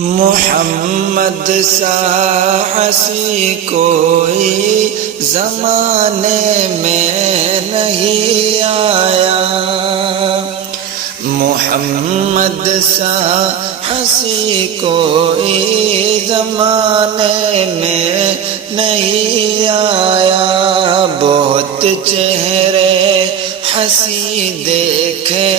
محمد سا حسین کوئی زمانے میں نہیں آیا، محمد سا حسین کوئی زمانے میں نہیں آیا، بہت چہرے حسین دیکھے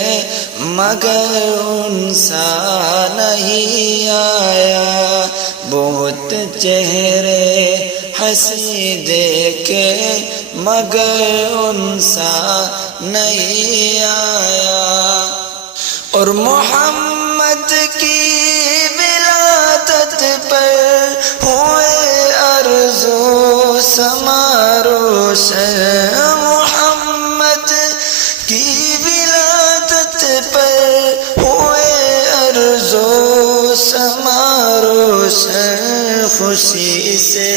مگر ان سا نہیں آیا، بہت چہرے حسین دیکھے مگر ان سا نہیں آیا، اور محمد کی ولادت پر ہوئے ارض و سما روشن، محمد کی ولادت پر ہوئے ارض و سما روشن، خوشی سے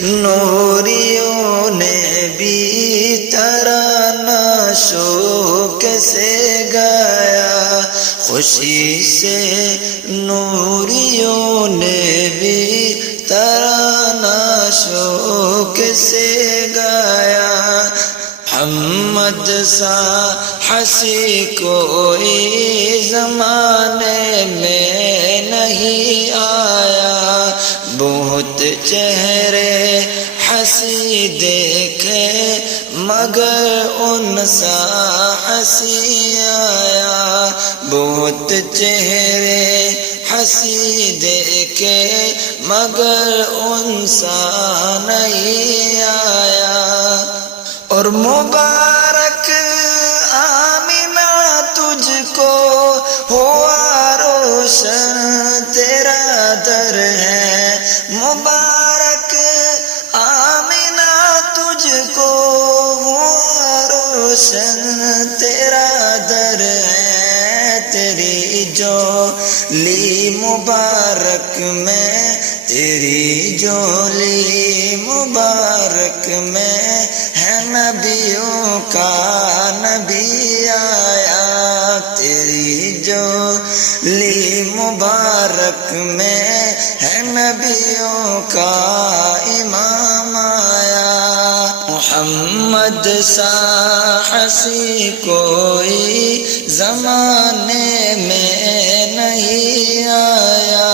نوریوں نے بھی ترانہ شوق سے گایا، خوشی سے نوریوں نے بھی ترانہ شوق سے گایا، محمد سا حسین کوئی زمانے میں نہیں آیا، بہت چہرے حسین دیکھے مگر ان سا حسین آیا، بہت چہرے حسین دیکھے مگر ان سا نہیں آیا، اور مبارک آمینہ تجھ کو ہوا روشن تیرا در ہے، مبارک آمینہ تجھ کو ہوا روشن تیرا در ہے، تیری جولی مبارک میں، تیری جولی مبارک میں ہے نبیوں کا نبی آیا، تیری جولی مبارک میں ہے نبیوں کا امام آیا، محمد سا حسین کوئی زمانے میں نہیں آیا،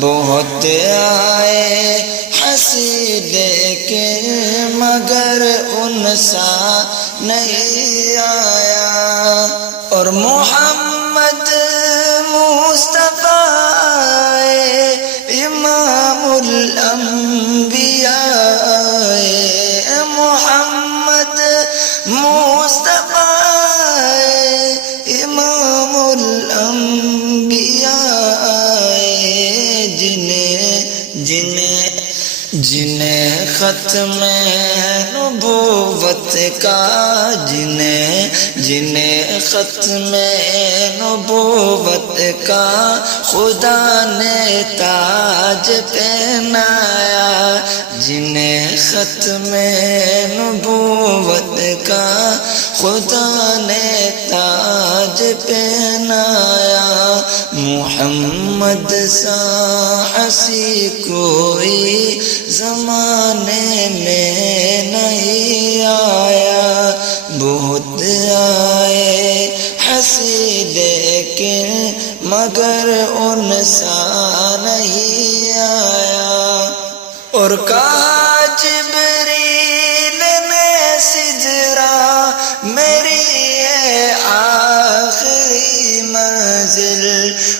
بہت آئے حسین دیکھے مگر ان سا نہیں آیا، اور محمد مصطفیٰ امام الانبیاء، محمد مصطفیٰ امام الانبیاء، جنہیں ختم نبوت کا، جنہیں ختم نبوت کا خدا نے تاج پہنایا، جنہیں ختم نبوت کا خدا نے تاج پہنایا، محمد سا حسین کوئی زمانے میں نہیں آیا، بہت آئے حسین لیکن مگر ان سا نہیں آیا، اور کہا جبریل نے سجرا میری ہے آخری منزل،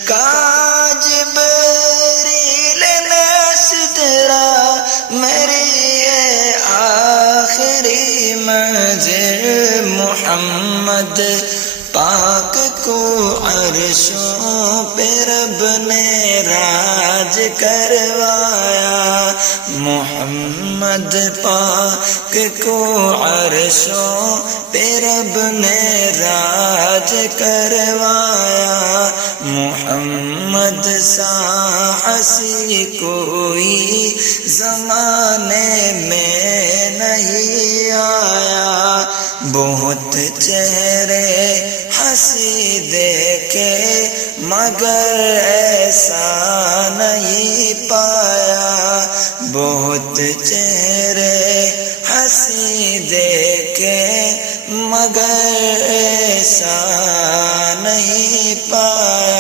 کہا جبریل نے سجرا میری ہے آخری منزل، محمد پاک کو عرشوں پہ رب نے راج کروایا، محمد پاک کو عرشوں پہ رب نے راج کروایا، محمد سا حسین کوئی زمانے میں نہیں آیا، بہت چہرے ہنسی دیکھے مگر ایسا نہیں پایا، بہت چہرے ہنسی دیکھے مگر ایسا نہیں پایا۔